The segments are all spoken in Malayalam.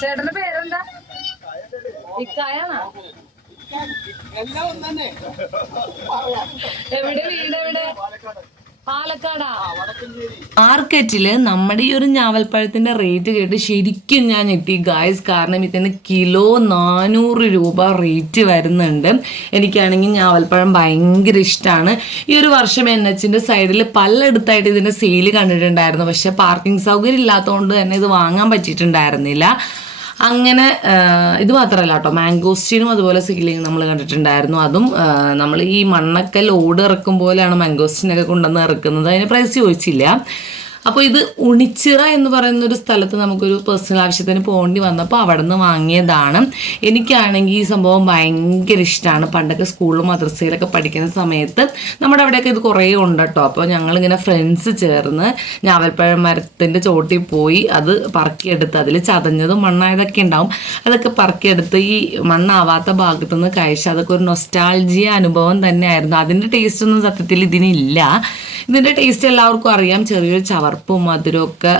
ചേട്ടന്റെ പേരെന്താ? ഇക്കായാണോ. എവിടെ വീട് പാലക്കാടാ. മാർക്കറ്റിൽ നമ്മുടെ ഈ ഒരു ഞാവൽപ്പഴത്തിന്റെ റേറ്റ് കേട്ട് ശരിക്കും ഞാൻ ഞെട്ടി. ഗായ്സ് കാരണം ഇതിന് കിലോ നാനൂറ് രൂപ റേറ്റ് വരുന്നുണ്ട്. എനിക്കാണെങ്കിൽ ഞാവൽപ്പഴം ഭയങ്കര ഇഷ്ടമാണ് ഈ ഒരു വർഷം എൻ എച്ചിന്റെ സൈഡിൽ പലയിടത്തായിട്ട് ഇതിന്റെ സെയിൽ കണ്ടിട്ടുണ്ടായിരുന്നു. പക്ഷെ പാർക്കിംഗ് സൗകര്യം ഇല്ലാത്തതുകൊണ്ട് തന്നെ ഇത് വാങ്ങാൻ പറ്റിയിട്ടുണ്ടായിരുന്നില്ല. അങ്ങനെ ഇത് മാത്രമല്ല കേട്ടോ. മാംഗോസ്റ്റീനും അതുപോലെ സീലിംഗ് നമ്മൾ കണ്ടിട്ടുണ്ടായിരുന്നു. അതും നമ്മൾ ഈ മണ്ണക്കൽ ഓട് ഇറക്കും പോലെയാണ് മാംഗോസ്റ്റീനൊക്കെ കൊണ്ടുവന്ന് ഇറക്കുന്നത്. അതിന് പ്രൈസ് ചോദിച്ചില്ല. അപ്പോൾ ഇത് ഉണിച്ചിറ എന്ന് പറയുന്ന ഒരു സ്ഥലത്ത് നമുക്കൊരു പേഴ്സണൽ ആവശ്യത്തിന് പോകേണ്ടി വന്നപ്പോൾ അവിടെ നിന്ന് വാങ്ങിയതാണ്. എനിക്കാണെങ്കിൽ ഈ സംഭവം ഭയങ്കര ഇഷ്ടമാണ് പണ്ടൊക്കെ സ്കൂളിലും മദ്രസയിലൊക്കെ പഠിക്കുന്ന സമയത്ത് നമ്മുടെ അവിടെയൊക്കെ ഇത് കുറേ ഉണ്ട് കേട്ടോ അപ്പോൾ ഞങ്ങളിങ്ങനെ ഫ്രണ്ട്സ് ചേർന്ന് ഞാവൽപ്പഴം മരത്തിന്റെ ചോട്ടിൽ പോയി അത് പറക്കിയെടുത്ത് അതിൽ ചതഞ്ഞതും മണ്ണായതൊക്കെ ഉണ്ടാവും. അതൊക്കെ പറക്കിയെടുത്ത് ഈ മണ്ണാവാത്ത ഭാഗത്ത് നിന്ന് കഴിച്ച് അതൊക്കെ ഒരു നൊസ്റ്റാൾജിയ അനുഭവം തന്നെയായിരുന്നു. അതിന്റെ ടേസ്റ്റ് ഒന്നും സത്യത്തിൽ ഇതിനില്ല. ഇതിന്റെ ടേസ്റ്റ് എല്ലാവർക്കും അറിയാം. ചെറിയൊരു ചവർപ്പും മധുരമൊക്കെ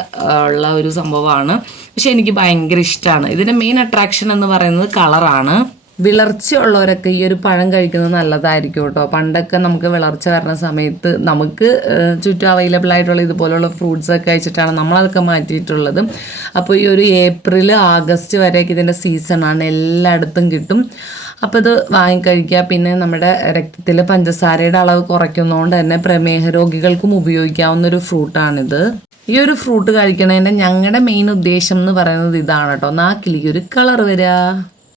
ഉള്ള ഒരു സംഭവമാണ്. പക്ഷെ എനിക്ക് ഭയങ്കര ഇഷ്ടമാണ് ഇതിന്റെ മെയിൻ അട്രാക്ഷൻ എന്ന് പറയുന്നത് കളറാണ് വിളർച്ചയുള്ളവരൊക്കെ ഈ ഒരു പഴം കഴിക്കുന്നത് നല്ലതായിരിക്കും കേട്ടോ. പണ്ടൊക്കെ നമുക്ക് വിളർച്ച വരുന്ന സമയത്ത് നമുക്ക് ചുറ്റും അവൈലബിൾ ആയിട്ടുള്ള ഇതുപോലുള്ള ഫ്രൂട്ട്സ് ഒക്കെ കഴിച്ചിട്ടാണ് നമ്മളതൊക്കെ മാറ്റിയിട്ടുള്ളത്. അപ്പോൾ ഈ ഒരു ഏപ്രിൽ ആഗസ്റ്റ് വരെയൊക്കെ ഇതിന്റെ സീസണാണ് എല്ലായിടത്തും കിട്ടും. അപ്പോൾ ഇത് വാങ്ങിക്കഴിക്കുക. പിന്നെ നമ്മുടെ രക്തത്തിൽ പഞ്ചസാരയുടെ അളവ് കുറയ്ക്കുന്നതുകൊണ്ട് തന്നെ പ്രമേഹ രോഗികൾക്കും ഉപയോഗിക്കാവുന്ന ഒരു ഫ്രൂട്ടാണിത്. ഈ ഒരു ഫ്രൂട്ട് കഴിക്കണതിന്റെ ഞങ്ങളുടെ മെയിൻ ഉദ്ദേശം എന്ന് പറയുന്നത് ഇതാണ് കേട്ടോ നാക്കിലേക്ക് ഒരു കളർ വരിക